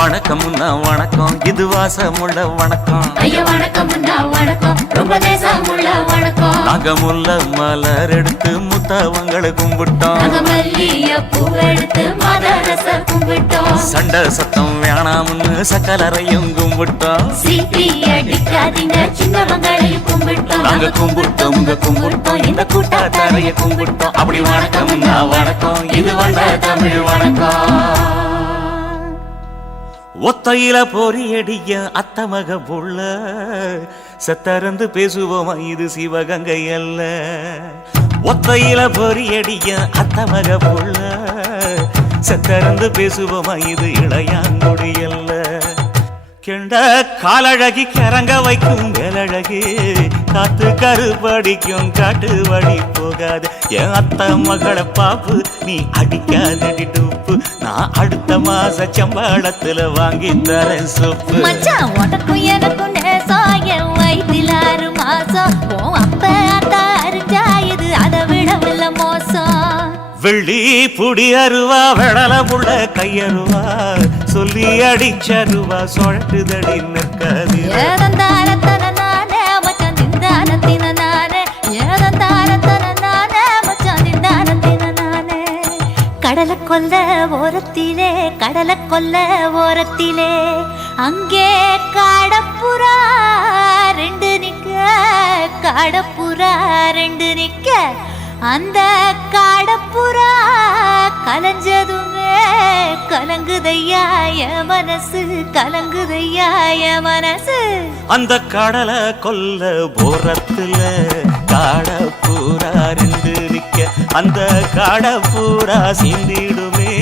வணக்கம்னா வணக்கம், இது வாசமுள்ள வணக்கம். ஐயா வணக்கம்னா வணக்கம், ரொம்ப தேசமுள்ள வணக்கம். நாங்க முல்ல மலர் எடுத்து முத்தவங்களை கும்பிட்டோம். நாங்க மல்லிய பூ எடுத்து மதரச கும்பிட்டோம். சண்டை சத்தம் வேணாம்னு சக்கலரையும் கும்பிட்டோம். சீட்டி அடிக்காதீங்க சின்னவங்களையும் கும்பிட்டோம். நாங்க கும்பிட்டோம், உங்க கும்பிட்டோம், இந்த கூட்டாத்தாரைய கும்பிட்டோம். அப்படி வணக்கம்னா வணக்கம், இது வந்த தமிழ் வணக்கம். ஒத்தையில பொறியடிய அத்தமக புள்ள சத்தரந்து பேசுவோமா, இது சிவகங்கை அல்ல. ஒத்தையில பொறியடிய அத்தமக புள்ள சத்தரந்து பேசுவோமா, இது இளையாங்குடி அல்ல. கெண்ட காலழகி கிறங்க வைக்கும் வேலழகி காத்து கருப்படிக்கும் காட்டு வழி போகாது. என் அத்த மகளை பாப்பு நீ அடிக்காதடி டூப்பு, நான் அடுத்த மாச சம்பளத்துல வாங்கி தரேன் சோப்பு. மச்சான் உனக்கும் எனக்கும் நேசம், என் வயிற்றில் 6 மாசம். ஓ அப்ப அத்தா அறிஞ்சாயுது, அதை விடவில்ல மோசம். வெள்ளி புடி அருவா வெடல புள்ள கையருவா சொல்லி அடிச்சருவா சொழட்டுதடி நிற்காது. ஏதந்தாரத்தன நானே மச்சான் திந்தானத்தின நானே, ஏதந்தாரத்தன நானே மச்சான் திந்தானத்தின நானே. கடலை கொல்ல ஓரத்திலே, கடலை கொல்ல ஓரத்திலே அங்கே காடப்புறா 2 நிக்க, காடப்புறா 2 நிக்க. அந்த காடப்புறா கலஞ்சதுமே கலங்குதையா என் மனசு, கலங்குதையா என் மனசு. அந்த கடலை கொல்ல போரத்துல காடப்பூரா 2 நிக்க. அந்த காடப்பூரா சிந்திடுமே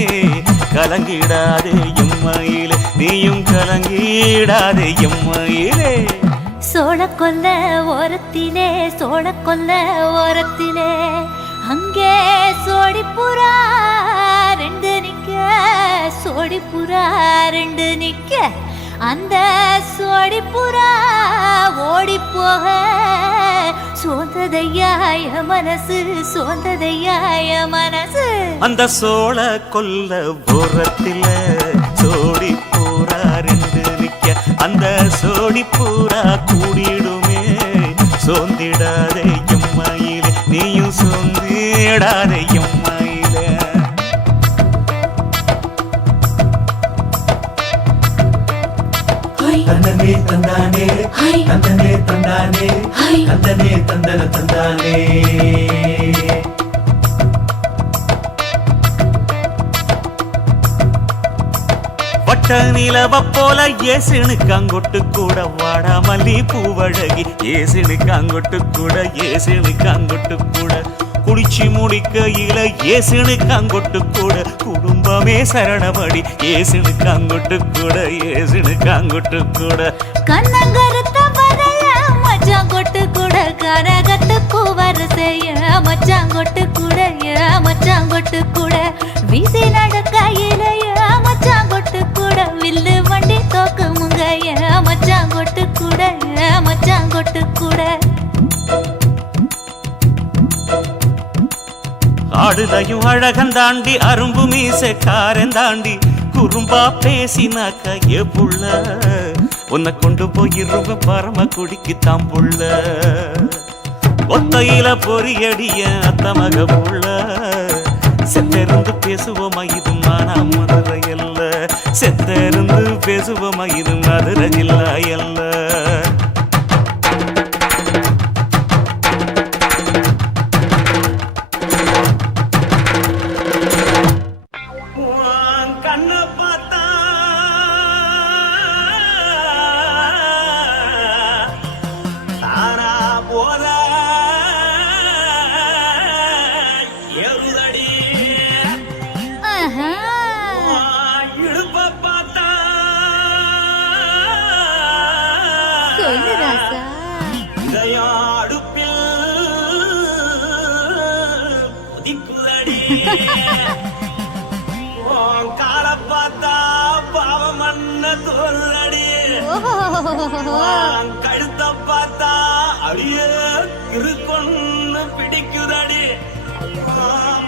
கலங்கிடாதே எம்மையிலே, நீயும் கலங்கிடாதே எம்மையிலே. சோழ கொல்ல ஓரத்திலே, சோழ கொல்ல ஓரத்திலே அங்கே சோடிப்புறா 2 நிக்க, சோடிப்புறா 2 நிக்க. அந்த சோடிப்புறா ஓடி போக சோந்ததையா என் மனசு, சோந்ததையா என் மனசு. அந்த சோழ கொல்ல போரத்தில சோடி பூரா 2 நிக்க. அந்த சோடி பூரா கூடிடுமே சோந்திடாதே எம்மையிலே, நீயும் சோந்திடாதே எம்மையிலே. தந்தனே தந்தானே, தந்தனே தந்தானே, தந்தனே தந்தன தந்தானே. வட்ட நிலவ போல ஏசுனுக்கு அங்கொட்டு கூட வாடா மல்லி பூவழகி, ஏசுனுக்கு அங்கொட்டு கூட, ஏசுனுக்கு அங்கொட்டு கூட. குளிச்சு முடிக்கையில ஏசுனுக்கு அங்கொட்டு கூட, குடும்பமே சரணமடி ஏசுனுக்கு அங்கொட்டு கூட, ஏசுனுக்கு அங்கொட்டு கூட. கண்ணங்கருத்த வரைய மச்சான் கொட்டு கூட, கரகத்துக்கு வரிசைய மச்சான் கொட்டு கூட, மச்சான் கொட்டு கூட. வீசி நடக்கையில மச்சான் கொட்டு கூட, வில்லு வண்டி தோக்குமுங்க மச்சான் கொட்டு கூட, மச்சான் கொட்டு கூட. ஆடுதையும் அழகன் தாண்டி அரும்பு மீசை காரன் தாண்டி குறும்பா பேசினாக்க ஏ புள்ள, உன்னை கொண்டு போயிருவ பரம குடிக்கு தாம்புள்ள. ஒத்தையில பொறியடிய அத்தமக புள்ள செத்தருந்து பேசுவோமா, இது மானா மதுரை அல்ல. செத்தருந்து பேசுவோமா, இது மதுரை ஜில்லா அல்ல. கால பார்த்தா பாவம் மண்ண தோல்றடி, கழுத்த பார்த்தா அடிய இருக்கொன்னு பிடிக்குதடி.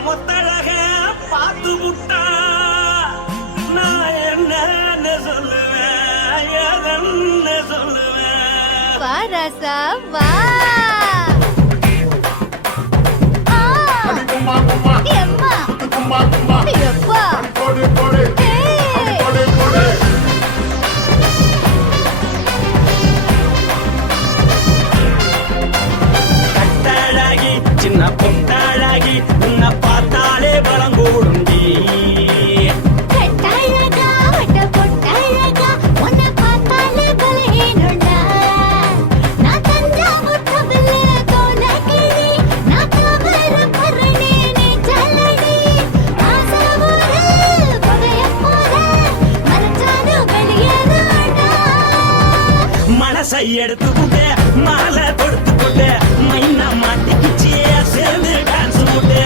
முத்தழக பார்த்து விட்டா நான் என்ன சொல்ல ராசா வா எம்மா எப்பா கட்டாளாகி சின்ன பொட்டாளாகி உன்னை பார்த்தாலே பலங்கூடுண்டி மனசை எடுத்துக்கிட்டு மாலை கொடுத்துக்கிட்டு மைனா மாட்டிக்கிச்சு சேர்ந்து டான்ஸ் போட்டு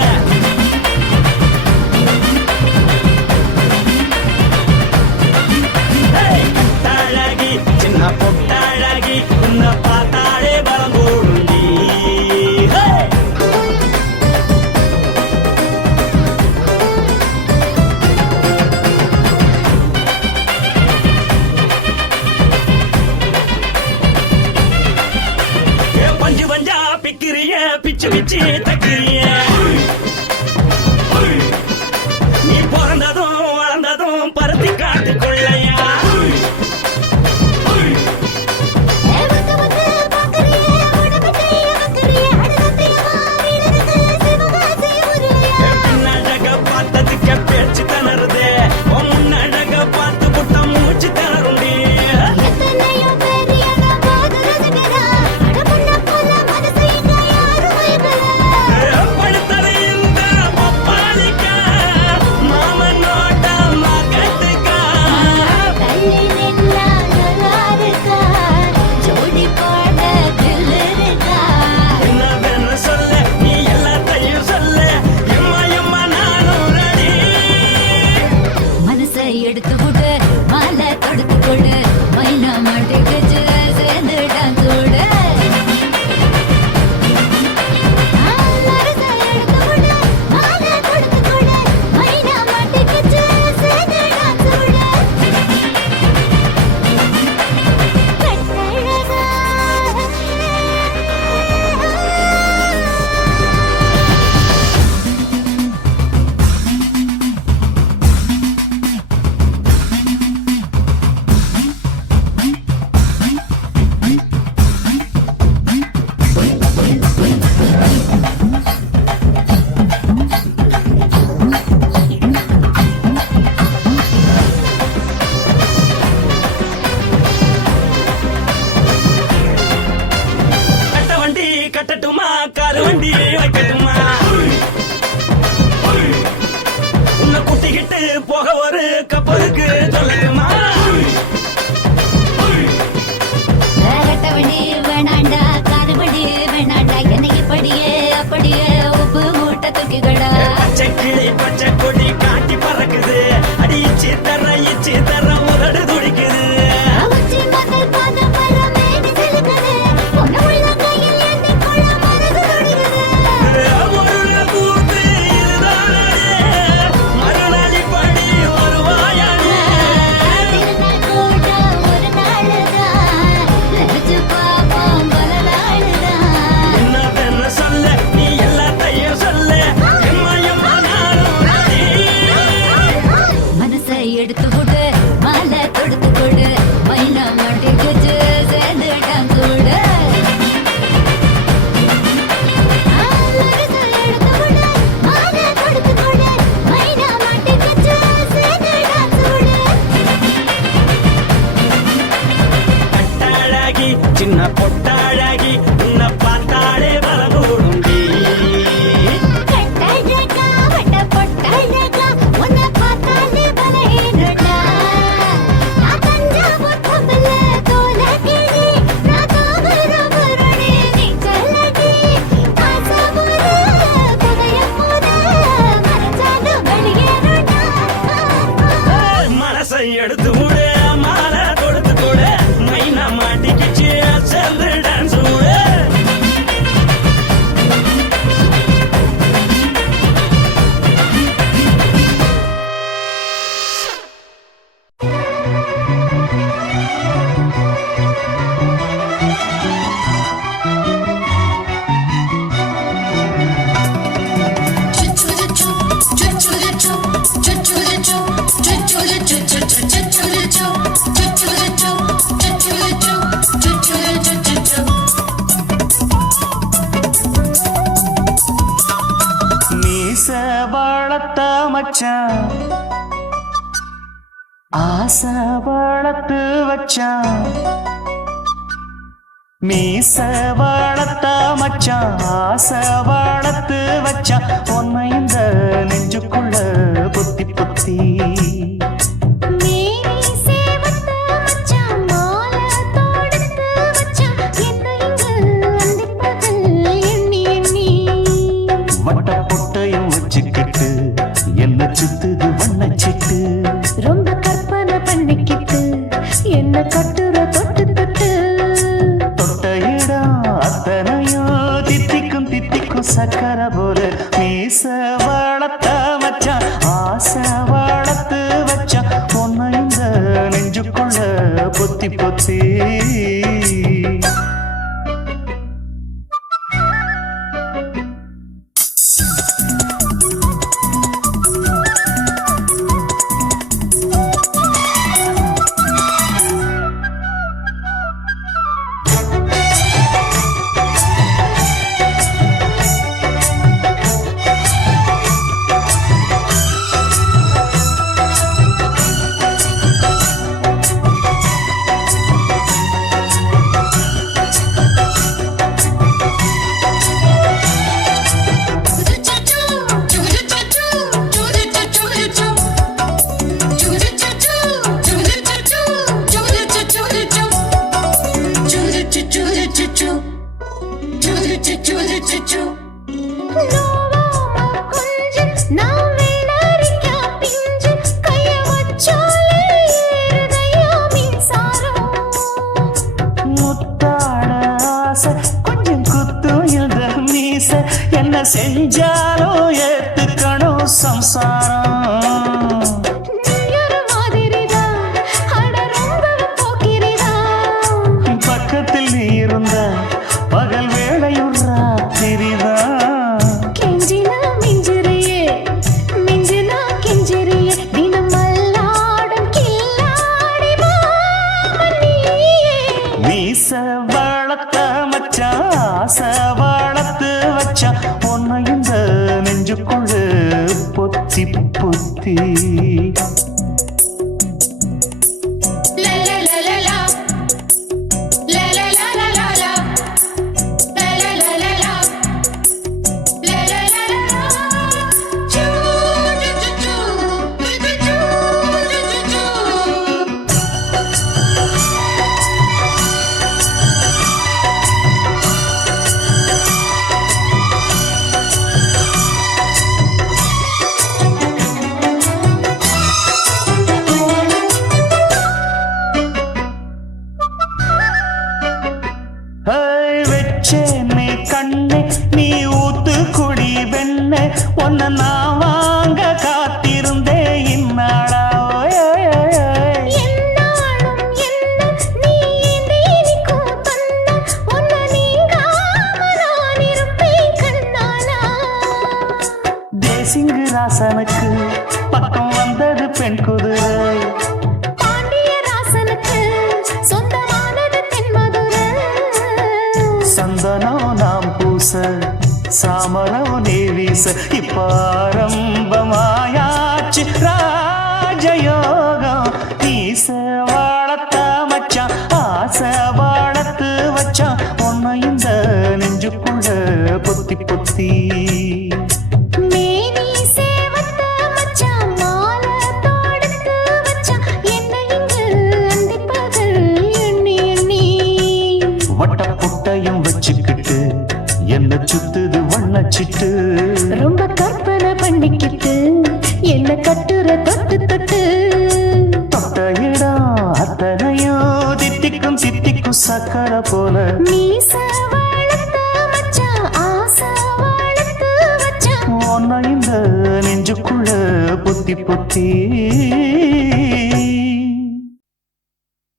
கட்டாழகி சின்ன பொட்டாழகி உன்னை பார்த்தாலே பலம் கூடுண்டி பஞ்சு பஞ்சா பிக்கிறிய பிச்சு பிச்சு தக்கிறிய நீ பிறந்ததும் வளர்ந்ததும் பருத்தி காட்டுக்குள்ளையா பின்னழக பார்த்ததுக்கு பேச்சு தளருது முன்னழக பார்த்து புட்ட மூச்சு தளருண்டி எடுத்துக்கூட மாலை தொடுத்துக்கூட மைனா மாட்டுக்கு சேர்ந்து டான்ஸ் ஓட கட்டட்டுமா காரு வண்டி வைக்கட்டுமா உன்னை குட்டிக்கிட்டு போக ஒரு கப்பலுக்கு சொல்லட்டுமா கட்டவண்டி வேணாண்டா காருவண்டி வேணாண்டா என்னைக்கு படியே அப்படியே உப்பு மூட்டை தூக்கிக்கடா பச்சை கிளி பச்சை கொடி காட்டி பறக்குது அடி இச்சி தர உதடு துடிக்குது எடுத்துக்கூட மாலை தொடுத்துக்கூட மைனா மாட்டுக்கு சேர்ந்து டான்ஸ் ஓட கட்டாழகி சின்ன பொட்டாழகி உன்னை பார்த்தாலே பலகூடுண்டி மனசை எடுத்து கூட மாலை கொடுத்து கூட மைனா மாட்டிக்கிச்சு சேர்ந்து டான்ஸ் கூட மச்சான் ஆசை வளர்த்து வச்சான் மீச வளர்த்த மச்சான் ஆசை வளர்த்து வச்சான் உன்னை இந்த நெஞ்சுக்குள்ள பொத்தி பொத்தி வட்ட பொட்டையும் வச்சுக்கிட்டு என்ன சுத்துது வண்ணச்சிட்டு ரொம்ப கற்பனை பண்ணிக்கிட்டு என்ன கட்டுற தொட்டு தொட்டு தொட்ட இடம் அத்தனையும் தித்திக்கும் தித்திக்கும் சக்கரை போல மீச வளர்த்த மச்சான் ஆசை வளர்த்து வச்சான் உன்னை இந்த நெஞ்சுக்குள்ள பொத்தி பொத்தி என்ன செஞ்சாலும் ஏத்துக்கணும் சம்சாரம் பக்கத்தில் நீ இருந்த பகல் வேளையும் ராத்திரிதான் கெஞ்சினா மிஞ்சிறியே மிஞ்சினா கெஞ்சிறியே தினமல்லாடும் கில்லாடி மாமணியே மீச வளர்த்த மச்சான் ஆசை வளர்த்து வச்சான் உன்னை இந்த நெஞ்சுக்குள்ள பொத்தி பொத்தி வெச்சேனே கண்ணே நீ ஊத்து குடி வெண்ணே உன்னை நான் வாங்க காத்திருந்தே இந்நாளா தேசிங்கு ராசனுக்கு பக்கம் வந்தது பெண் குதிரை சந்தனம் நாம் பூச சாமரம் நீ வீச இப்பாரம்பமாயாச்சு ராஜயோகம் நீச வளர்த்த மச்சான் ஆசை வளர்த்து வச்சான் உன்னை இந்த நெஞ்சுக்குள்ள பொத்தி பொத்தி வச்சுக்கிட்டு என்ன சுத்துது வண்ணச்சிட்டு ரொம்ப கற்பனை பண்ணிக்கிட்டு என்ன கட்டுற தொட்டு தொட்டு தொட்ட இடம் அத்தனையோ தித்திக்கும் தித்திக்கும் சக்கரை போல மீச வளர்த்த மச்சான் ஆசை வளர்த்து வச்சான் உன்னை இந்த நெஞ்சுக்குள்ள பொத்தி பொத்தி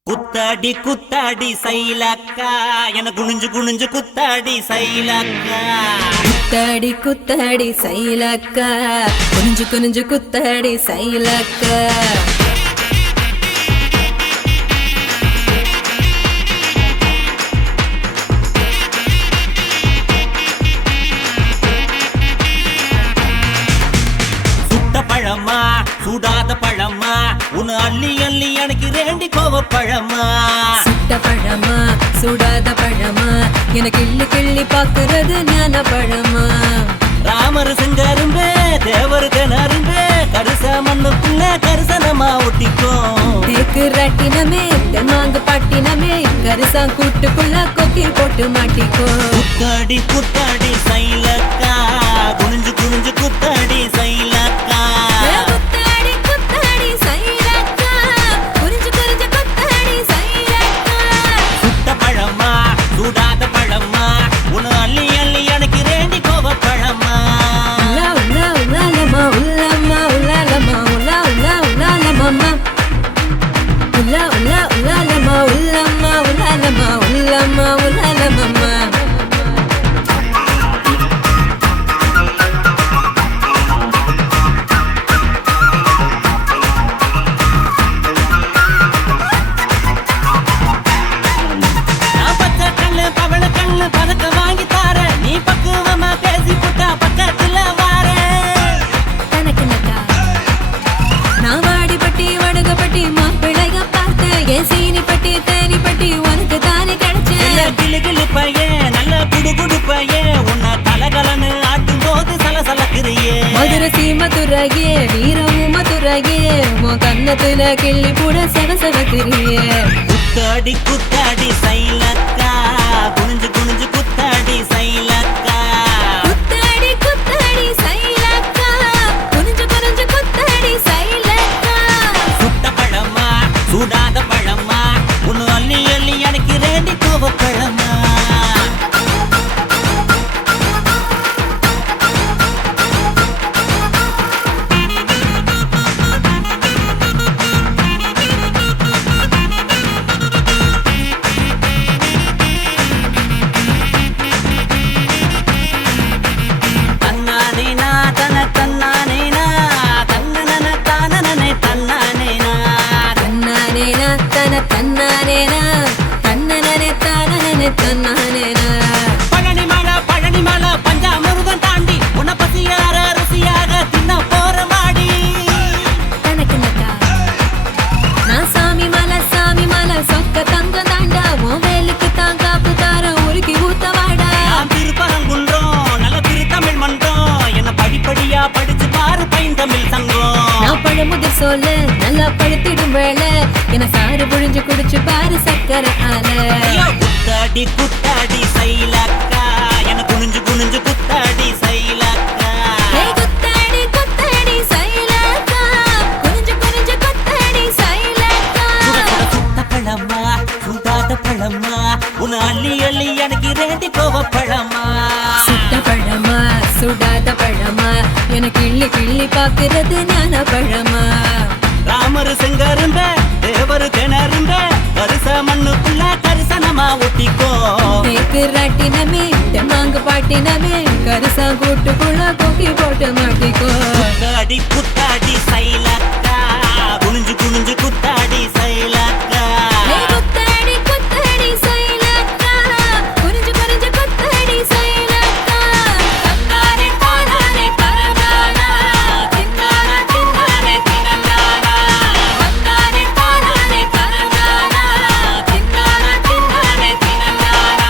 குத்தாடி குத்தாடி சைலக்கா என குனிஞ்சு குனிஞ்சு குத்தாடி சைலக்கா குத்தாடி குத்தாடி சைலக்கா குனிஞ்சு குனிஞ்சு குத்தாடி சைலக்கா சுட்ட பழமா சூடாத பழமா உன்னை அள்ளி அள்ளி எனக்கு ரேண்டி கோவப்பழமா சுட்ட பழமா சுடாத பழமா எனக்கு கிள்ளி கிள்ளி பாக்குறது ஞான பழமா ராமர் செங்கரும்பே தேவர் திணறும்பே கரிச மண்ணுக்குள்ள கரிசனமா ஒட்டிக்கும் தேக்கு ராட்டினமே தெம்மாங்கு பாட்டினமே கரிசா கூட்டுக்குள்ள கொக்கி போட்டு மாட்டிக்கோ குத்தாடி குத்தாடி சைலக்கா குனிஞ்சு குனிஞ்சு குத்தாடி சைலக்கா குத்தாடி குத்தாடி சைலக்கா குறிஞ்சு குறிஞ்சு குத்தாடி சைலக்கா சுட்ட பழமா சூடாத பழமா உன்னை அள்ளி அள்ளி எனக்கு ரேண்டி கோவப்பழமா உலா உலா உலாலமா உலாமா உலாலமா உலா உலா உலாலமா உலா உலா உலாலமா உலாமா உலாலமா உலாமா உலாலமா நான் பச்சை கண்ணு பவள கண்ணு பதக்க வாங்கி தார நீ பக்குவமா பேசி புட்டா பக்கத்துல வார தனக்கு நக்கா நான் வாடிப்பட்டி வடுகப்பட்டி மாப்பிள்ளைய பார்த்தேன் என் சீனி பட்டி தேனி பட்டி உனக்கு தானே கிடைச்சேன் கிளு கிளு பையன் நல்ல குடு குடு பையன் உன்னை கலகலன்னு ஆட்டும் போது சலசலக்கிறியே மதுரை சீமதுரையே வீரமும் மதுரையே உன் கன்னத்துல கிள்ளி கூட செவசவக்கிறியே குத்தாடி குத்தாடி சைலக்கா குனிஞ்சு குனிஞ்சு குத்தாடி சைலக்கா குத்தாடி குத்தாடி சைலக்கா குனிஞ்சு குனிஞ்சு குத்தாடி சைலக்கா சுட்ட பழமா சூடாத பழமா உன்னு அள்ளி அள்ளி எனக்கு ரேண்டி கோவப்பழமா தன்னானேனா தன தன்னானேனா தன்னன தானனே தன்னானேனா தன்னானேனா தன தன்னானேனா தன்னனே தானனே தன்னானேனா பழனி மலை பஞ்சாமிருதம் தாண்டி உன்னை பசியார ருசியாக தின்ன போற மாடி தனக்கு நக்கா நான் சாமி மலை சொக்க தங்க தாண்டா உன் வேலுக்கு தான் காப்பு தார உருக்கி ஊத்த வாடா நான் திருப்பரங்குன்றோம் நல்ல திருத்தமிழ் மன்றம் என்ன படிப்படியா படிச்சு பாரு பைந்தமிழ் சங்கம் நான் பழமுதிர் சொல்ல நல்லா பழுத்திடும் வேளை என சாறு புழிஞ்சு குடிச்சு பாரு சக்கரை ஆல ஐயோ, குத்தாடி குத்தாடி சைலக்கா என குனிஞ்சு குனிஞ்சு குத்தாடி சைலக்கா குத்தாடி குத்தாடி சைலக்கா குனிஞ்சு குனிஞ்சு குத்தாடி சைலக்கா சுட்ட பழமா சுடாத பழமா உன்னை அள்ளி அள்ளி எனக்கு ரேண்டி கோவப்பழமா சுட்ட பழமா சுடாத பழமா எனக்கு கிள்ளி கிள்ளி பாக்குறது ஞான பழமா ராமர் செங்கரும்ப தேவர் திணறும்ப கரிச மண்ணுக்குள்ள கரிசனமா ஒட்டிக்கோ தேக்கு ராட்டினமே தெம்மாங்கு பாட்டினமே கரிசா கூட்டுக்குள்ள கொக்கி போட்டு மாட்டிக்கோ குத்தாடி குத்தாடி சைலக்கா குனிஞ்சு குனிஞ்சு குத்தாடி சைலக்கா குத்தாடி குத்தாடி சைலக்கா குனிஞ்சு குனிஞ்சு குத்தாடி சைலக்கா தன்னானே தானானே தரதானா தின்னானா தின்னானே தினந்தானா தன்னானே தானானே தரதானா தின்னானா தின்னானே தினந்தானா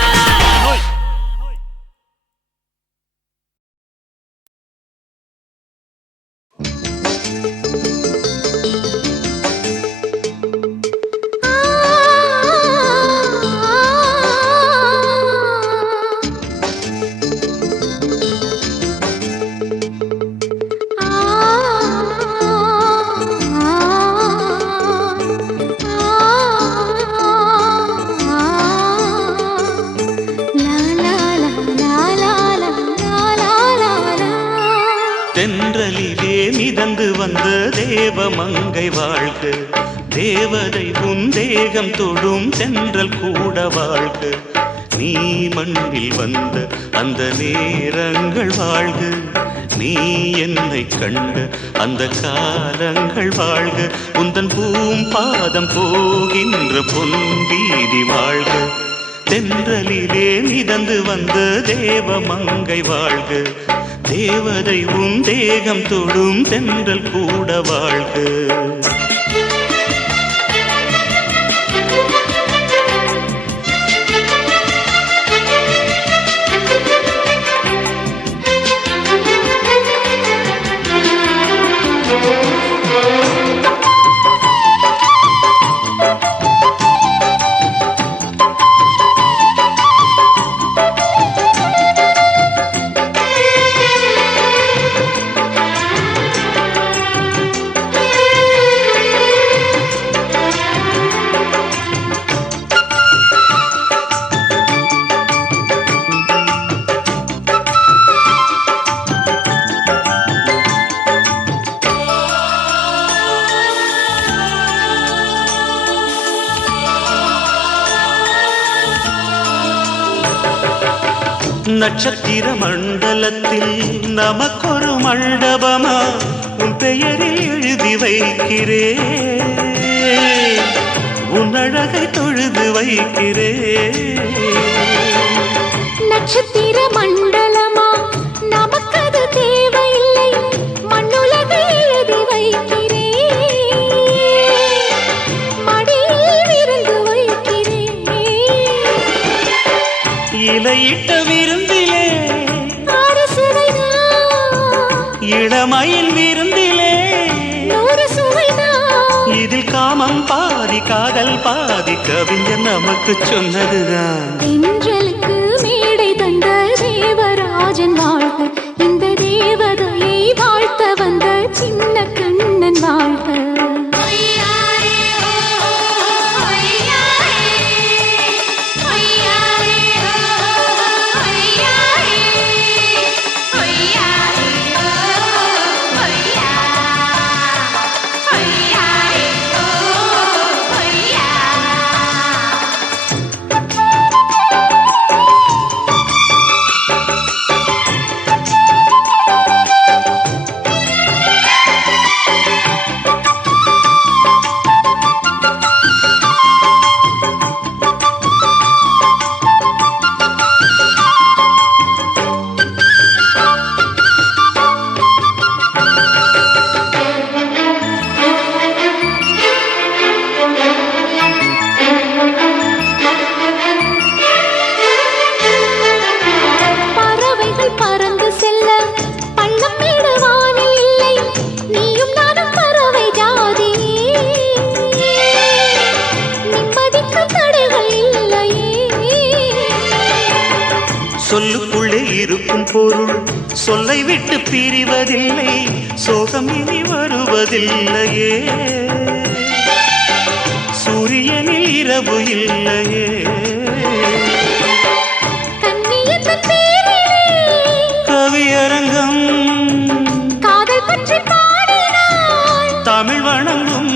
தென்றலிலே மிதந்து வந்த தேவமங்கை வாழ்க தேவதை உன் தேகம் தொடும் தென்றல் கூட வாழ்க நீ மண்ணில் வந்த அந்த நேரங்கள் வாழ்க நீ என்னை கண்ட அந்த காலங்கள் வாழ்க உந்தன் பூம்பாதம் போகின்ற பொன்வீதி வாழ்க தென்றலிலே மிதந்து வந்த தேவமங்கை வாழ்க தேவதை உன் தேகம் தொடும் தென்றல் கூட வாழ்க. நட்சத்திர மண்டலத்தில் நமக்கொரு மண்டபமா உன் பெயரில் எழுதி வைக்கிறே, உன் அழகை தொழுது வைக்கிறே. நட்சத்திர மண்டலமா நமக்கது தேவையில்லை, மண்ணுலகை எழுதி வைக்கிறே, மடியில் விருந்து வைக்கிறே. இலையிட்ட விருந்திலே இளமயில் விருந்திலே இதில் காமம் பாதி காதல் பாதி கவிஞர் நமக்கு சொன்னதுதான். தென்றலுக்கு மேடை தந்த தேவராஜன் வாழ்க, இந்த தேவதையை வாழ்த்த வந்த சின்ன கண்ணன் வாழ்க. சொல்லுக்குள்ளே இருக்கும் பொருள் சொல்லை விட்டு பிரிவதில்லை, சோகம் இனி வருவதில்லையே, சூரியனில் இரவு இல்லையே. கவியரங்கம் காதல் பற்றி பாடினாள், தமிழ் வணங்கும்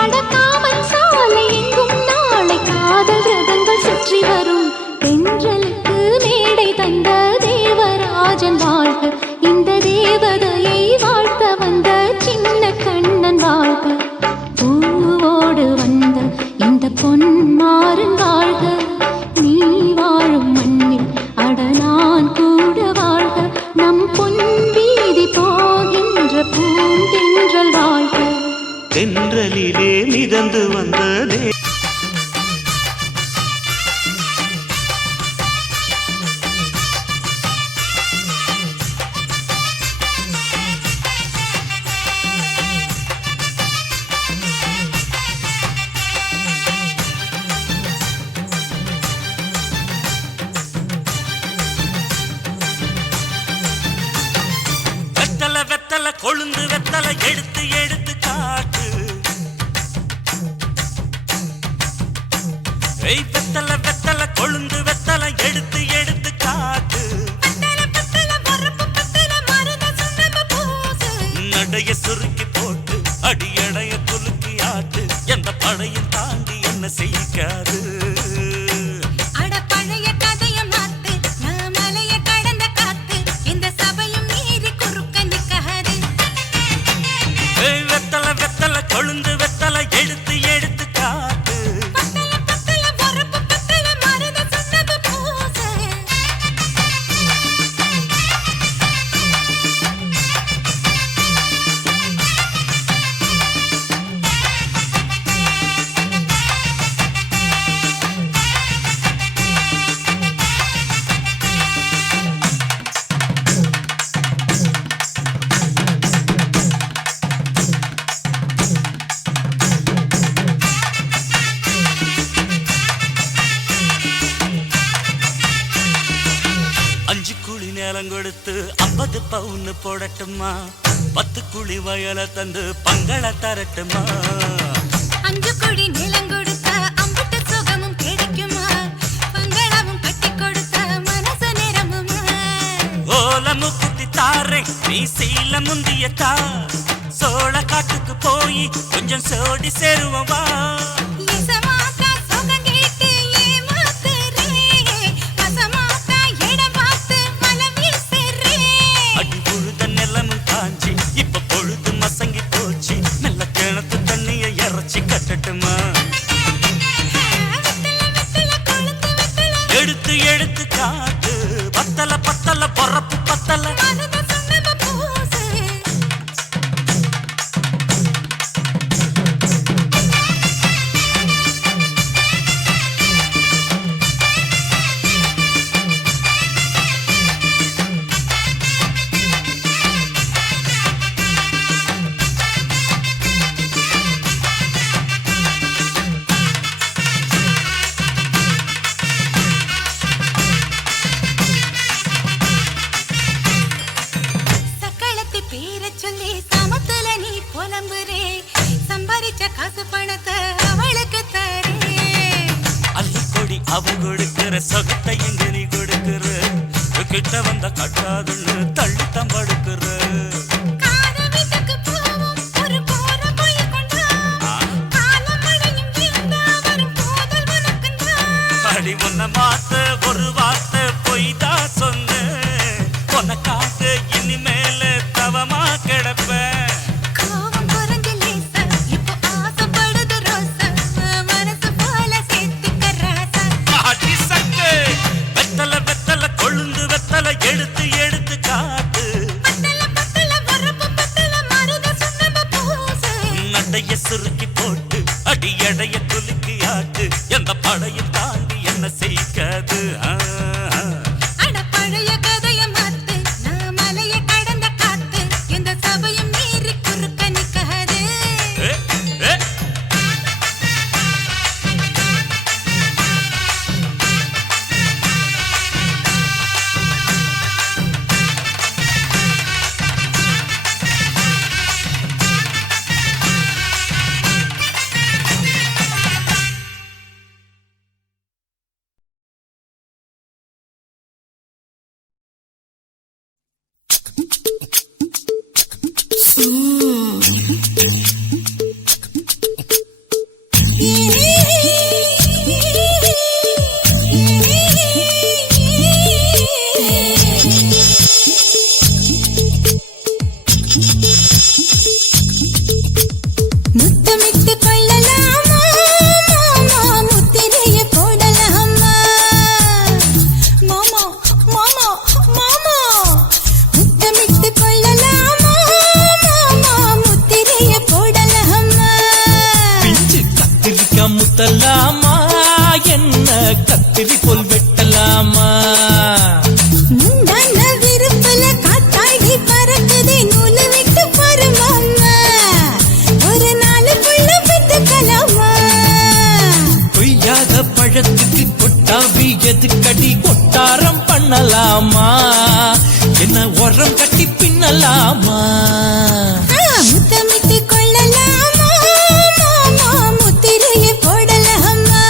அடக்காமல் சாலை எங்கும் நாளை காதல் ரதங்கள் சுற்றி வரும். தென்றலுக்கு மேடை தந்த தேவராஜன் வாழ்க, இந்த தேவதையை வாழ்த்த வந்த சின்ன கண்ணன் வாழ்க. பூவோடு வந்த இந்த பொன்மாறன் வாழ்க, நீ வாழும் மண்ணில் அட நான் கூட வாழ்க. நம் பொன் வீதி போகின்ற பூந்தென்றல் வாழ்க. தென்றலிலே மிதந்து வந்ததே வெத்தல கொழுந்து வெத்தல எடுத்து எடுத்து காட்டு, வெத்தல வெத்தல கொழுந்து வெத்தல எடுத்து எடுத்து காட்டு, நடைய சுருக்கி போட்டு அடியடைய குலுக்கி ஆட்டு, எந்த படையும் தாண்டி என்ன செய்யாது. வெத்தல வெத்தல கொழுந்து வெத்தல எடுத்து எடுத்து காட்டு, கொடுத்து 50 பவுன் போடட்டுமா 10 குழி வயல தந்து பங்கள தரட்டுமா 5 கோடி நிலம் கொடுத்தா அம்புட்டு சுகமும் கிடைக்குமா பங்களாவும் கட்டி கொடுத்தா மனசு நிரம்புமா ஓலமு குத்தி தாரே நீ சீல முந்தியத்தா சோழ காட்டுக்கு போய் கொஞ்சம் சோடி சேருவா இசமாத்தா சுகம் கேட்டு ஏமாத்துறே வசமாத்தா இடம் பார்த்து மலம் வீசுறே அடி பொழுத நிலமும் காஞ்சி இப்ப பொழுது மசங்கி போச்சு மெல்ல கிணத்து தண்ணிய இறச்சி கட்டட்டுமா எடுத்து எடுத்து காட்டு பத்தல பத்தல பொறப்பு பத்தல காசு பணத்தை அவளுக்கு தரே அள்ளி கொடி அவ கொடுக்கிற சொகத்தை எங்க நீ கொடுக்கிற கிட்ட வந்த கட்டாதுன்னு தள்ளி தம்படுக்கிற காத வீட்டுக்கு போவோம் ஒரு போற போய் கொண்டா காலம் மழையும் வீழ்ந்தா வரும் போதல் உனக்குண்டா அடி உன்னை மாத்த ஒரு வார்த்தை பொய்தா சொன்ன உனக்காக இனிமேல தவமா கிடப்பேன் எடுத்து எடுத்து காட்டு நடைய சுருக்கி போட்டு அடி எடைய குலுக்கி ஆட்டு எந்த படையும் தாண்டி என்ன செய்யாது பழைய கதைய மாத்து நான் மலைய கடந்த காத்து எந்த சபையும் மீறி குறுக்க நிக்காது முத்தமிட்டு கொள்ளலாமா மாமா முத்திரைய போடலாமா மாமா மாமா மாமா முத்தமிட்டு கொள்ளலாமா மாமா முத்திரைய போடலாமா பிஞ்சு கத்திரிக்கா முத்தலாமா என்ன கத்திரி போல் வெட்டலாமா முந்தான விருப்பல காத்தாடி பறக்குதே நூலு விட்டு பாரு மாமா ஒரு நாளுக்குள்ள பெத்துக்கலாமா கொய்யாத பழத்துக்கு கொட்டாவி எதுக்கடி கொட்டாரம் பண்ணலாமா என்ன உரம் கட்டி பின்னலாமா முத்தமிட்டு கொள்ளலாமா மாமா முத்திரைய போடலாமா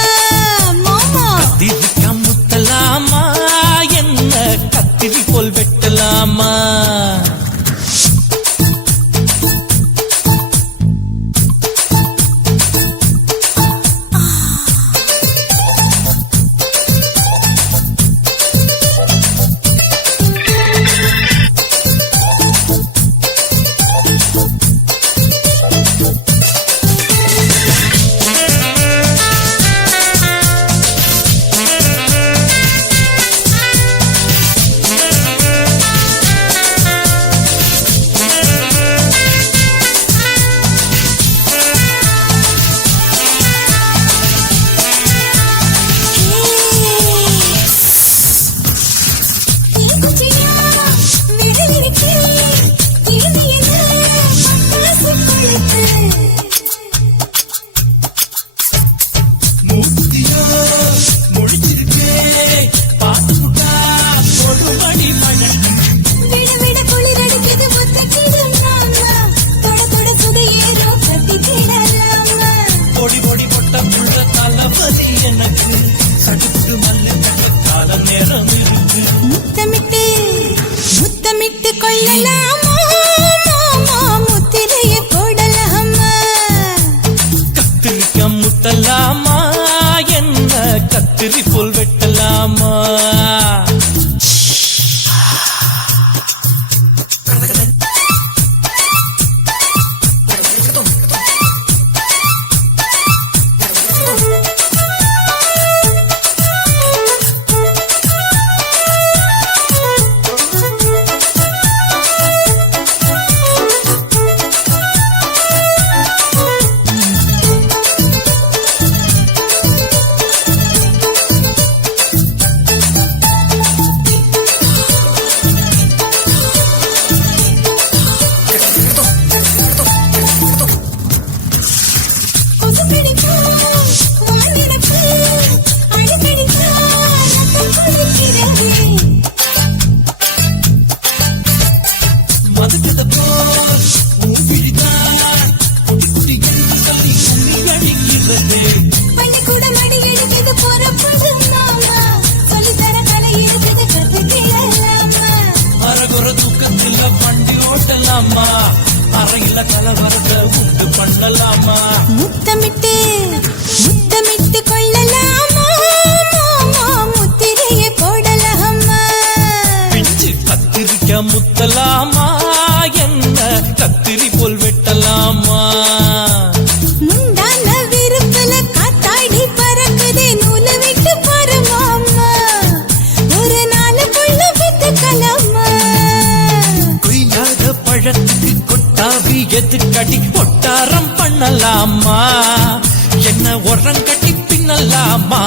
மாமா கத்திரிக்கா முத்தலாமா என்ன கத்திரி போல் வெட்டலாமா எனக்கு சடுக்கு மல்லு கால நேரம் இருக்கு. முத்தமிட்டு முத்தமிட்டு கொள்ளலாமா முத்திரைய போடலாமா கத்திரிக்க முத்தலாமா என்ன கத்திரி போல் வெட்டலாமா அறையில கலவரத்தை உண்டு பண்ணலாமா முத்தமிட்டு முத்தமிட்டு கொள்ளலாமா முத்திரைய போடலாமா பிஞ்சு கத்திரிக்க முத்தலாமா என்ன கத்திரி போல் வெட்டலாமா முந்தான விருப்பல காத்தாடி பறக்குதே நூலை விட்டு பரமாமா ஒரு நாளுக்குள்ள வித்துக்கலாமா கொய்யாத பழத்துக்கு கொட்டாவி எதுக்கடி ஒட்டாரம் பண்ணலாமா என்ன உரங்கட்டி பின்னலாமா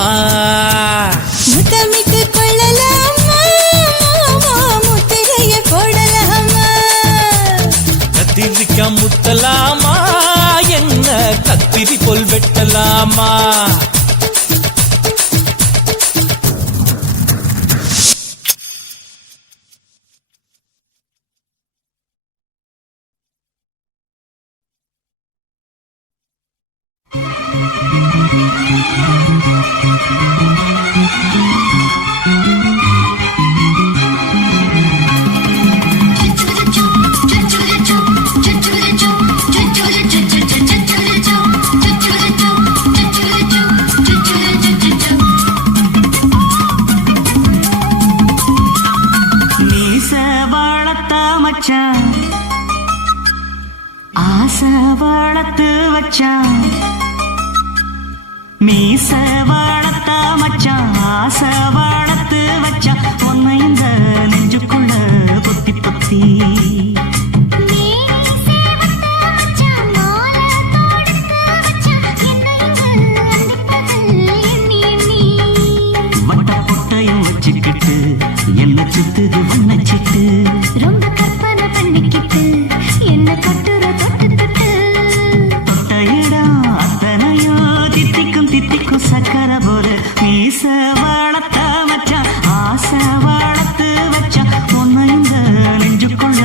முத்தமிட்டு கொள்ளலாமா முத்திரைய போடலாமா கத்திரிக்க முத்தலாமா என்ன கத்திரி போல் வெட்டலாமா ஆசை வளர்த்து வச்சான் மீச வளர்த்த மச்சான் ஆசை வளர்த்து வச்சான் உன்னை இந்த நெஞ்சுக்குள்ள பொத்தி பொத்தி வட்ட பொட்டையும் வச்சுக்கிட்டு என்ன சுத்துது உன்னை சிட்டு ரொம்ப கற்பனை பண்ணிக்கிட்டு என்ன கட்டுற தொட்டு தொட்டு தொட்ட இடம் அத்தனையோ தித்திக்கும் தித்திக்கும் சக்கரை போல மீச வளர்த்த மச்சான் ஆசை வளர்த்து வச்சான் உன்னை இந்த நெஞ்சுக்குள்ள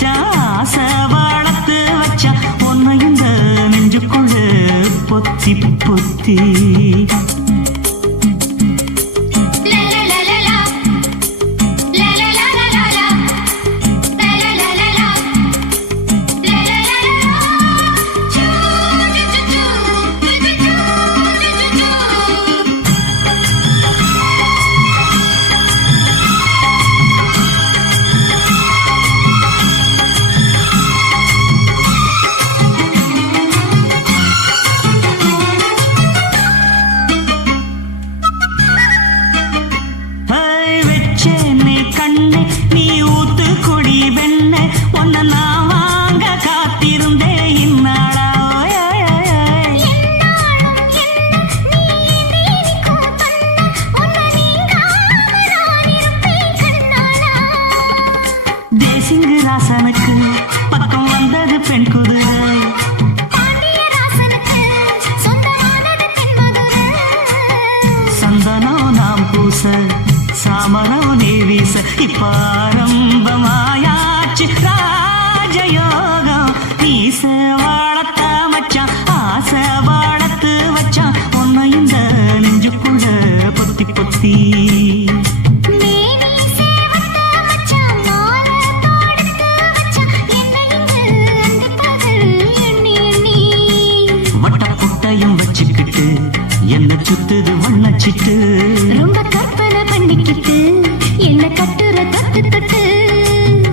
மச்சான் ஆசை வளர்த்து வச்சா உன்னை இந்த நெஞ்சுக்குள்ள பொத்தி பொத்தி ராசனுக்கு பக்கம் வந்தது பெண் குதிரை சந்தனம் நாம் பூச சாமரம் நீ வீச இப்ப ஆரம்பமாயாச்சு ராஜயோகம் நீச வளர்த்த மச்சான் ஆசை வளர்த்து வச்சான் உன்னை இந்த நெஞ்சுக்குள்ள பொத்தி பொத்தி வச்சுக்கிட்டு என்ன சுத்துது வண்ணச்சிட்டு ரொம்ப கற்பனை பண்ணிக்கிட்டு என்ன கட்டுற தொட்டு தொட்டு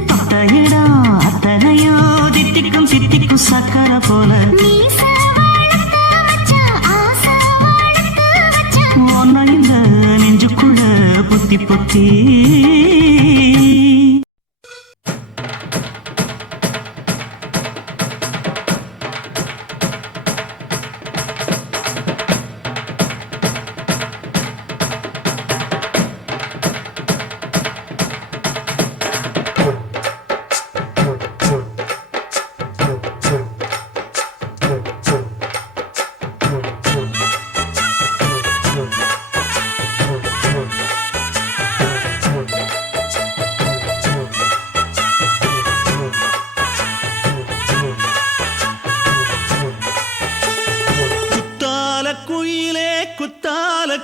தொட்ட இடம் அத்தனையோ தித்திக்கும் தித்திக்கும் சக்கரை போல உன்னை இந்த நெஞ்சுக்குள்ள பொத்தி பொத்தி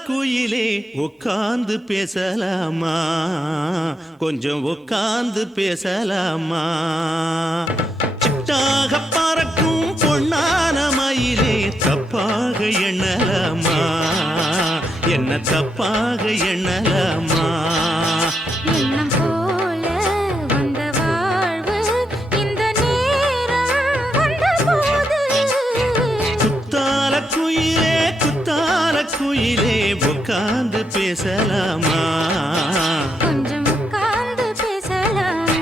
குயிலே உட்கார்ந்து பேசலாமா கொஞ்சம் உட்கார்ந்து பேசலாமா சிட்டாக பறக்கும் பொன்னான மயிலே தப்பாக எண்ணலாமா என்ன தப்பாக எண்ணலாமா எண்ணம் போல வந்த வாழ்வு இந்த நேரம் வந்தபோது குத்தால குயிலே உட்கார்ந்து பேசலாமா கொஞ்சம் உட்கார்ந்து பேசலாமா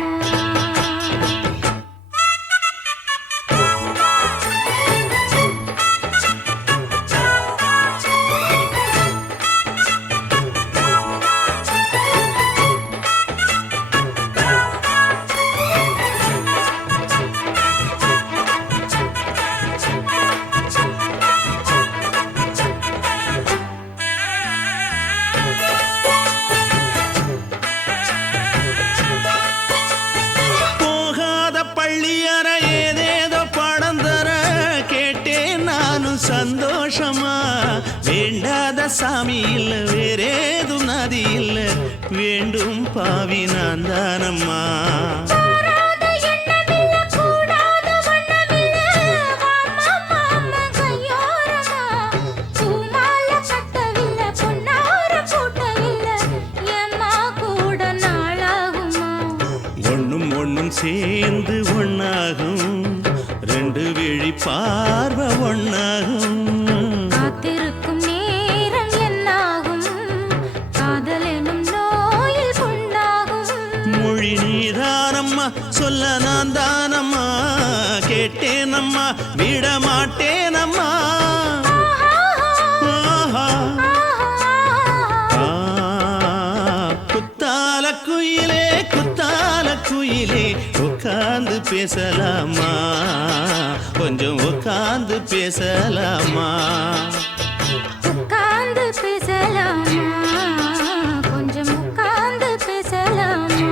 சந்தோஷமா வேண்டாத சாமி இல்ல வேறேதும் நதி இல்ல வேண்டும் பாவி நான் தானம்மா ஒண்ணும் ஒண்ணும் சேர்ந்து ஒண்ணாகும் ரெண்டு விழி பார்வை ஒண்ணாகும் காத்திருக்கும் நேரம் என்னாகும் காதல் எனும் நோயில் கொண்டாகும் மொழி நீதானம்மா சொல்ல நான் தானம்மா கேட்டேனம்மா விட மாட்டேனம்மா குத்தால குயிலே உட்கார்ந்து பேசலாமா கொஞ்சம் உட்கார்ந்து பேசலாமா உட்கார்ந்து பேசலாமா கொஞ்சம் உட்கார்ந்து பேசலாமா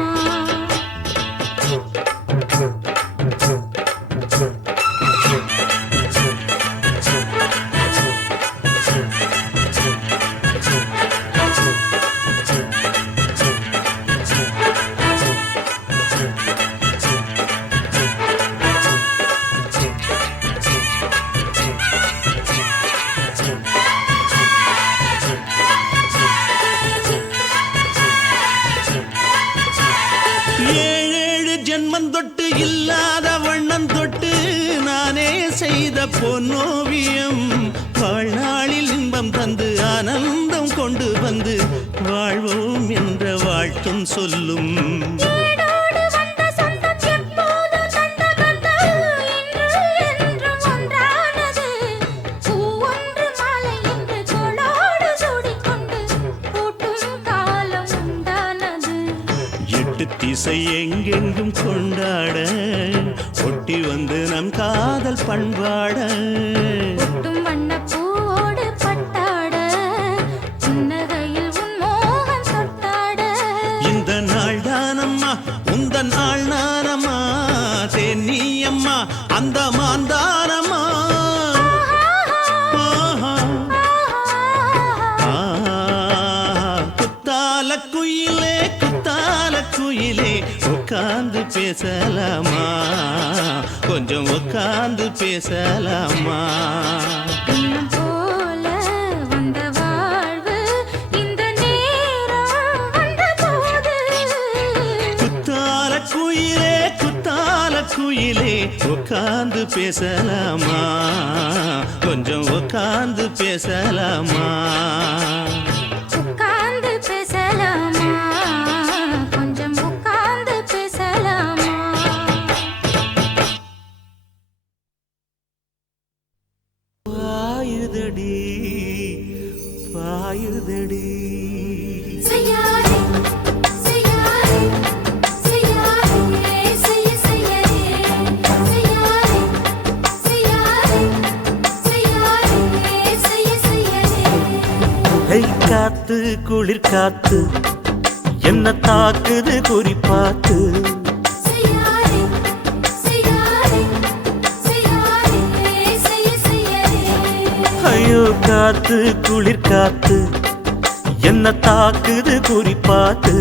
பொம்மந்தொட்டு இல்லாத வண்ணம் தொட்டு நானே செய்த பொன்னோவியம் வாழ்நாளில் இன்பம் தந்து ஆனந்தம் கொண்டு வந்து வாழ்வோம் என்ற வாழ்த்தும் சொல்லும் ஏடோடு வந்த சொந்தம் எப்போது தந்த பந்தம் இன்று என்றும் ஒன்றானது. பூ ஒன்று மாலை இன்று தோளோடு சூடிக்கொண்டு பூட்டும் காலம் உண்டானது. எட்டு திசை எங்கெங்கும் கொண்டாட ஒட்டி வந்து நம் காதல் பண்பாட ஒட்டும் வண்ணப் பூவோடு பட்டாட புன்னகையில் உன் மோகம் தொட்டாட. இந்த நாள் தானம்மா உந்த நாள் நானம்மா தேனி அம்மா அந்த மாந்தானம்மா குத்தால குயிலே உட்கார்ந்து பேசலாமா கொஞ்சம் உட்கார்ந்து பேசலாமா இன்னும் போல வந்த வாழ்வு இந்த நேரம் வந்தபோது. குத்தால குயிலே உட்கார்ந்து பேசலாமா கொஞ்சம் உட்கார்ந்து பேசலாமா உட்கார்ந்து பேசலாமா கொஞ்சம் உட்கார்ந்து பேசலாமா. பாயுதடி பாயுதடி செய்யாதே செய்யாதே செய்யாதே செய்ய செய்யாதே செய்யாதே செய்யாதே செய்யாதே செய்ய செய்யாதே. கை காத்து குளிர் காத்து என்ன தாக்குது குறிப்பாத்து செய்யாதே செய்யாதே செய்யாதே செய்ய செய்யாதே. ஐயோ காத்து குளிர் காத்து என்ன தாக்குது குறிப்பாத்து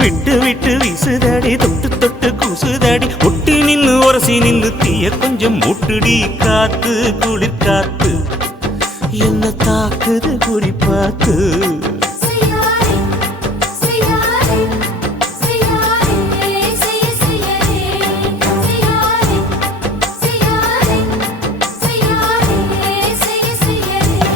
விட்டு விட்டு வீசுதடி தொட்டு தொட்டு கூசுதடி ஒட்டி நின்னு உரசி நின்னு தீய கொஞ்சம் முட்டுடி காத்து குளிர் காத்து என்ன தாக்குது குறிப்பாத்து செய்யாதே செய்யாதே செய்யாதே செய்ய செய்யாதே செய்யாதே செய்யாதே செய்யாதே செய்ய செய்யாதே.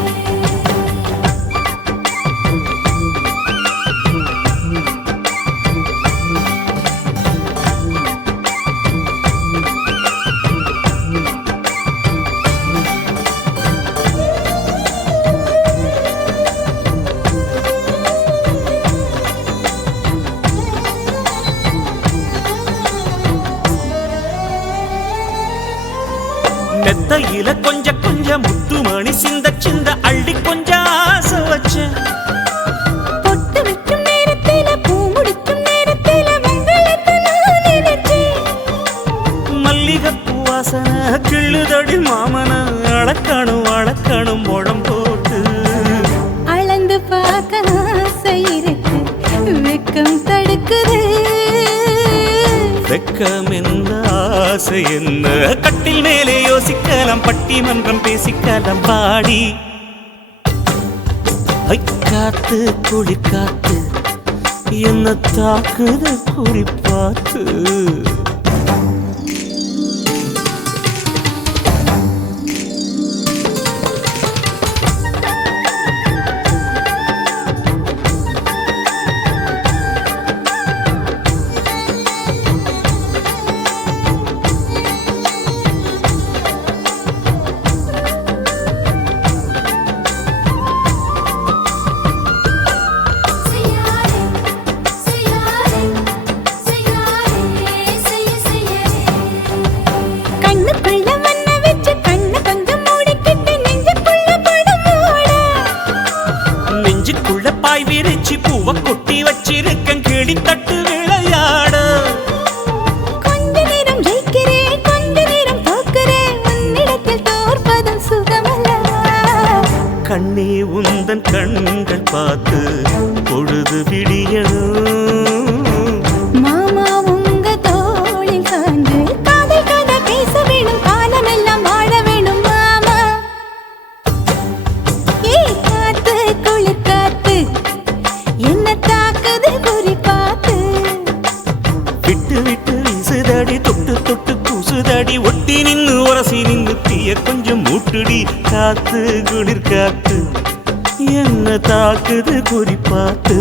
மெத்தையில கொஞ்சம் கொஞ்சம் முத்துமணி சிந்த சிந்த அள்ளி கொஞ்சம் ஆசை வச்சேன் பொட்டு வைக்கும் நேரத்தில பூ முடிக்கும் நேரத்தில மங்களத்தை நான் நினைச்சேன். மல்லிகைப்பூ வாசனை கிள்ளுதடி மாமன அளக்கணும் முழம் போட்டு அளந்து பார்க்க ஆசை இருக்கு வெக்கம் தடுக்குது. வெக்கம் என்ன ஆசை என்ன கட்டில் மேலே யோசிக்கலாம் பட்டிமன்றம் பேசிக்கலாம் பாடி காத்து குளிர் காத்து என்ன தாக்குது குறிப்பாத்து செய்யாதே செய்யாதே செய்யாதே செய்ய செய்யாதே. கண்ணுக்குள்ள மண்ண வச்சு கண்ணு கொஞ்சம் மூடிக்கிட்டு நெஞ்சுக்குள்ள படம் மூட. நெஞ்சுக்குள்ள பாய் விரிச்சு பூவை கொட்டி வச்சிருக்கேன் கிளி தட்டு விளையாட கொஞ்ச நேரம் ஜெயிக்கிறேன் கொஞ்ச நேரம் தோக்குறேன் உன்னிடத்தில் தோற்பதும் சுகமல்லவா. கண்ணே உந்தன் கண்கள் பார்த்து பொழுது விடியணும் மாமா உங்க தோளில் சாய்ந்து காதல் கதை பேச வேணும் காலமெல்லாம் வாழ வேணும் மாமா. ஏ காத்து குளிர் காத்து என்ன தாக்குது குறி பார்த்து. விட்டு விட்டு குளிர் காத்து என்ன தாக்குது குறிப்பாத்து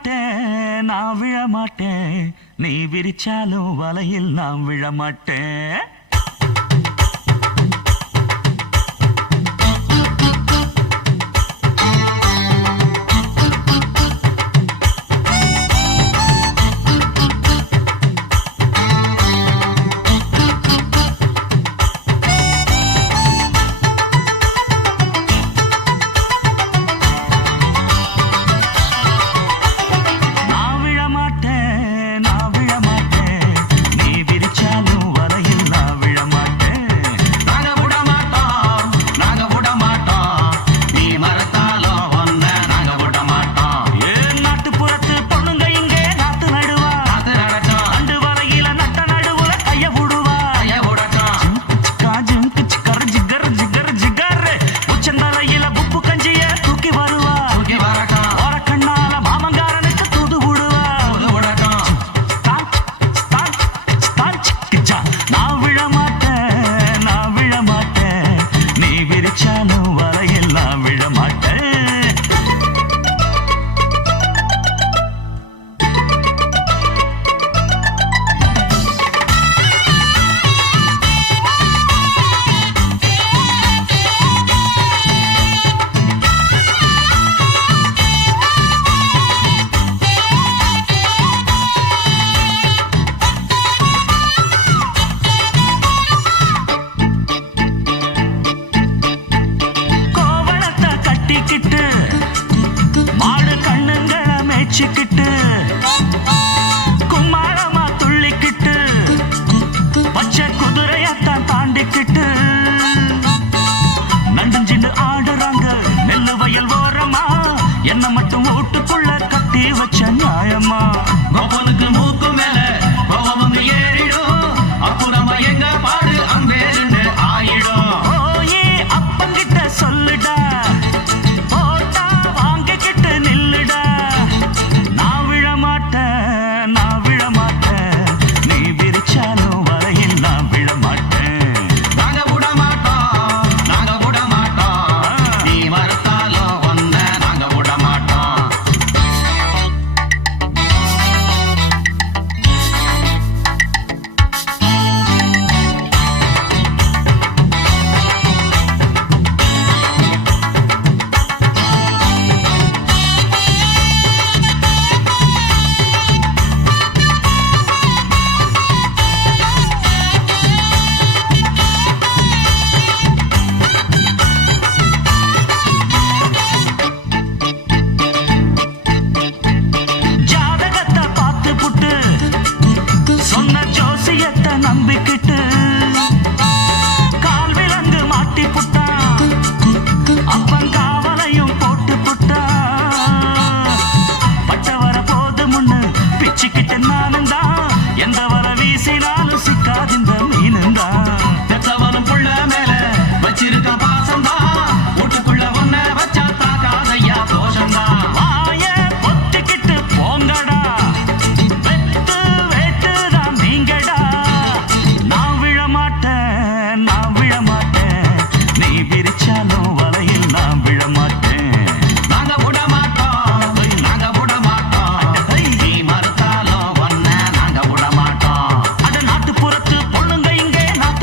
மாட்டேன் நான் விழ மாட்டேன் நீ விரிச்சாலும் வலையில் நான் விழ மாட்டேன் கும்மாளமா துள்ளிக்கிட்டு பச்சை குதிரையத்தான் தாண்டிக்கிட்டு நடுஞ்சின்னு ஆடுறாங்க நெல்லு வயல் ஓரமா என்ன மட்டும் வீட்டுக்குள்ள கட்டி வச்ச நியாயமா கோபனுக்கு மூக்கு மேல கோபம் வந்து ஏறிடும் அப்புறமா எங்க பாடு அம்பேருன்னு ஆயிடும் ஓயே அப்பங்கிட்ட சொல்லுடா ஓட்டா வாங்கிக்கிட்டு நில்லுடா நான் விழ மாட்டேன் நீ விரிச்சாலும் வரையில் நான் விழ மாட்டேன் நாங்க விட மாட்டோம் நீ மறுத்தாலும் ஒன்ன நாங்க விட மாட்டோம் ஜாதகத்தை பார்த்து புட்டு சொன்ன ஜோசியத்தை நம்பிக்கிட்டு கால் விலங்கு மாட்டி புட்டான் அப்பன் காவலையும் போட்டு புட்டா பட்ட வர போது முன்னு பிச்சுக்கிட்டு நானும் தான் எந்த வர வீசினாலும் சிக்காதிந்த மீனும் தான் பெத்தவனும் புள்ள மேல வச்சிருக்க பாசம்தான் வீட்டுக்குள்ள ஒன்ன வச்சா தாக்காதையா தோஷம்தான் வாய பொத்திக்கிட்டு போங்கடா வெத்து வேட்டுதான் நீங்கடா நான் விழ மாட்டேன் நீ விரிச்சாலும் வலையில் நான் விழ மாட்டேன் நாங்க விட மாட்டோம் நீ மறுத்தாலும் ஒன்ன நாங்க விட மாட்டோம் அட நாட்டுப்புறத்து பொண்ணுங்க இங்கே நாத்து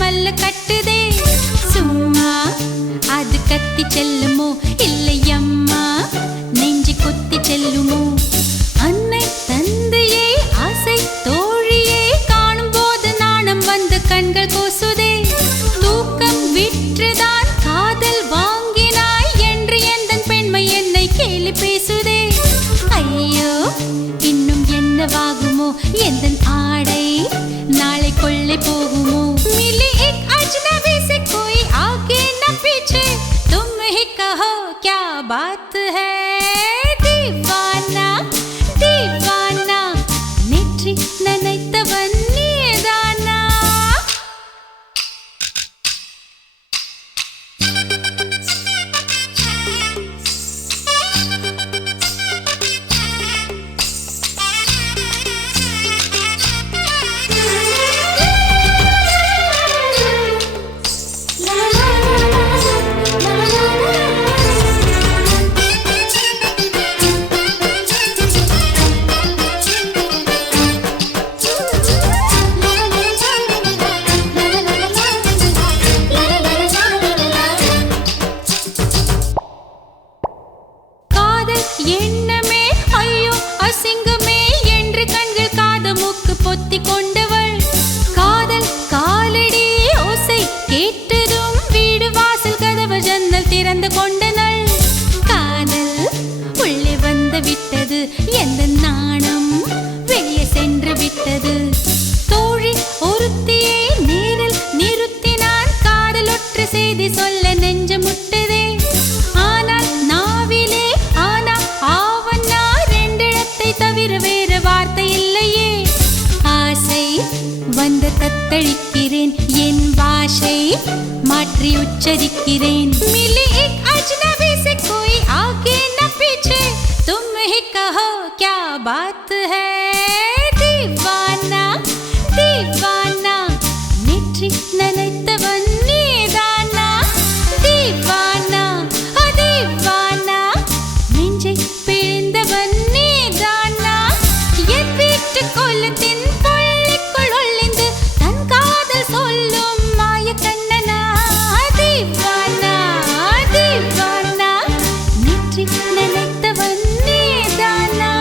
மல்ல கட்டுதே சும்மா அது கத்தி செல்லுமோ இல்லையம்மா நெஞ்சு கொத்தி செல்லுமோ அன்னை தந்தையே ஆசை தோழியே காணும் போது நாணம் வந்து கண்கள் கூசுதே தூக்கம் விற்றுதான் காதல் வாங்கினாய் என்று எந்தன் பெண்மை என்னை கேலி பேசுதே ஐயோ இன்னும் என்னவாகுமோ எந்தன் ஆடை நாளை கொள்ளை போகுமோ मिली एक अजनबी से कोई आगे न पीछे तुम ही कहो क्या बात है दीवाना दीवाना नेற்றி நினைத்தவன் நீதானா எண்ணமே ஐயோ அசிங்கமே என்று கண்கள் காது மூக்கு பொத்தி கொண்டவள் காதல் காலடி ஓசை கேட்டதும் வீடு வாசல் கதவு ஜன்னல் திறந்து கொண்டனள் காதல் உள்ளே வந்து விட்டது எந்த நாணம் வெளியே சென்று விட்டது தோழி ஒருத்தியை நேரில் நிறுத்தினான் காதல் ஒற்று செய்தி சொல்ல நெஞ்சு முட்டதே ஆனால் நாவிலே ஆனா ஆவன்னா ரெண்டிடத்தை தவிர வேறு வார்த்தை இல்லையே ஆசை வந்து தத்தளிக்கிறேன் என் பாஷை மாற்றி உச்சரிக்கிறேன் मिली एक अजनबी से कोई आगे न पीछे तुम ही कहो क्या बात है दीवाना दीवाना नेற்றி நினைத்தவன் நீதானா दीवाना दीवाना நெஞ்சை பிழிந்தவன் நீதானா என் வீட்டு கொல்லத்தின் பள்ளிக்குள் ஒளிந்து தன் காதல் சொல்லும் மாய கண்ணனா दीवाना दीवाना நேற்றி நினைத்தவன் நீதானா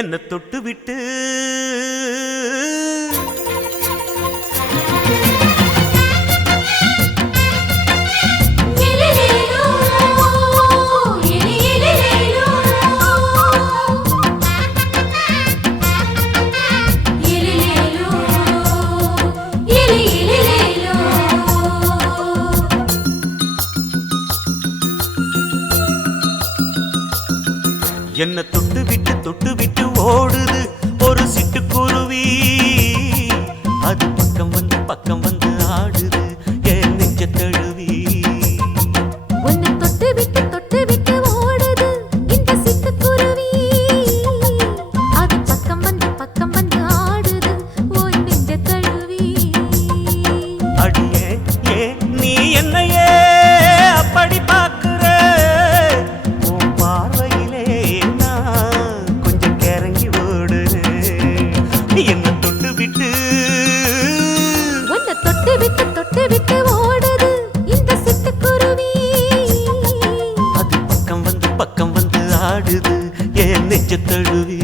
என்ன தொட்டு விட்டு என்ன தொட்டு விட்டு ஓடுது ஒரு சிட்டுக்குருவி. அது பக்கம் வந்து ஆடுது என் நெஞ்ச தழுவி. உன்னை தொட்டு விட்டு ஓடுது இந்த சிட்டுக்குருவி. அது பக்கம் வந்து ஆடுது உன் நெஞ்ச தழுவி. அடியே ஏன் நீ என்னையே அப்படி பார்க்கிற? உன் பார்வையிலே கொஞ்சம் கிறங்கி ஓடு. என்ன தொட்டு விட்டு ஓடுது இந்த சிட்டுக்குருவி. அது பக்கம் வந்து ஆடுது என் நெஞ்ச தழுவி.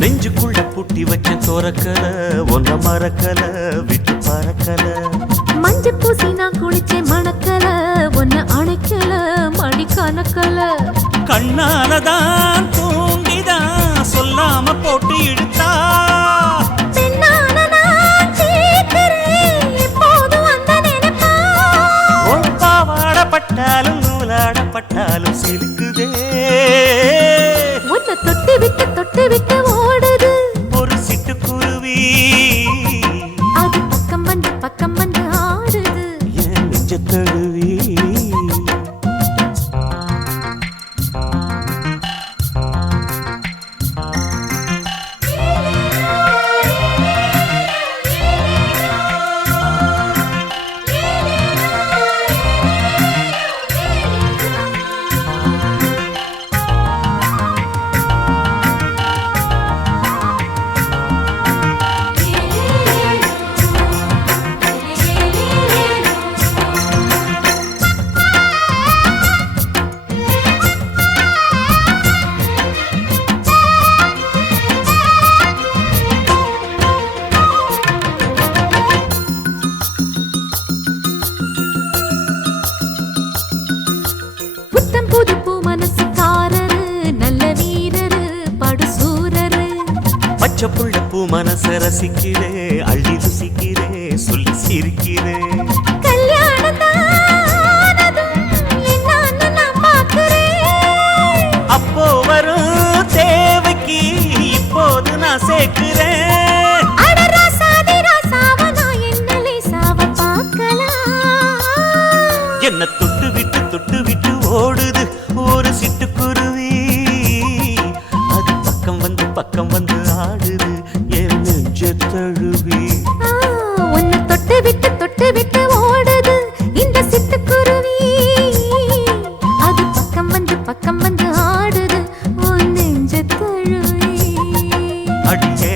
நெஞ்சுக்குள்ள பூட்டி வச்ச தோரக்கல ஒன்ன மறக்கல விட்டு பறக்கல. மஞ்ச பூசி நான் குளிச்சேன் மணக்கல ஒன்ன அணைக்கல மடி கணக்கல. கண்ணாலதான் தூண்டிதான் சொல்லாம போட்டு இழுத்தா. பெண்ணான நான் கேட்கிறேன் எப்போதும் அந்த நினைப்பா. உன் பாவாடப்பட்டாலும் நூலாடப்பட்டாலும் சிலுக்குதே. உன்னை தொட்டு விட்டு ஓடுது ஒரு சிட்டுக்குருவி. அது பக்கம் வந்து ஆடுது என் நெஞ்ச தழுவி. பச்சை புள்ள பூ மனச ரசிக்கிறே அள்ளி ருசிக்கிறே சொல்லி சிரிக்கிறே அப்போ வரும் தேவைக்கு இப்போது நான் சேர்க்கிறேன் என்ன தொட்டு விட்டு ஓடுது ஒரு சிட்டுக்குருவி அது பக்கம் வந்து ஆடுது என் நெஞ்ச தழுவி உன்னை தொட்டு விட்டு ஓடுது இந்த சிட்டுக்குருவி அது பக்கம் வந்து ஆடுது உன் நெஞ்ச தழுவி அடியே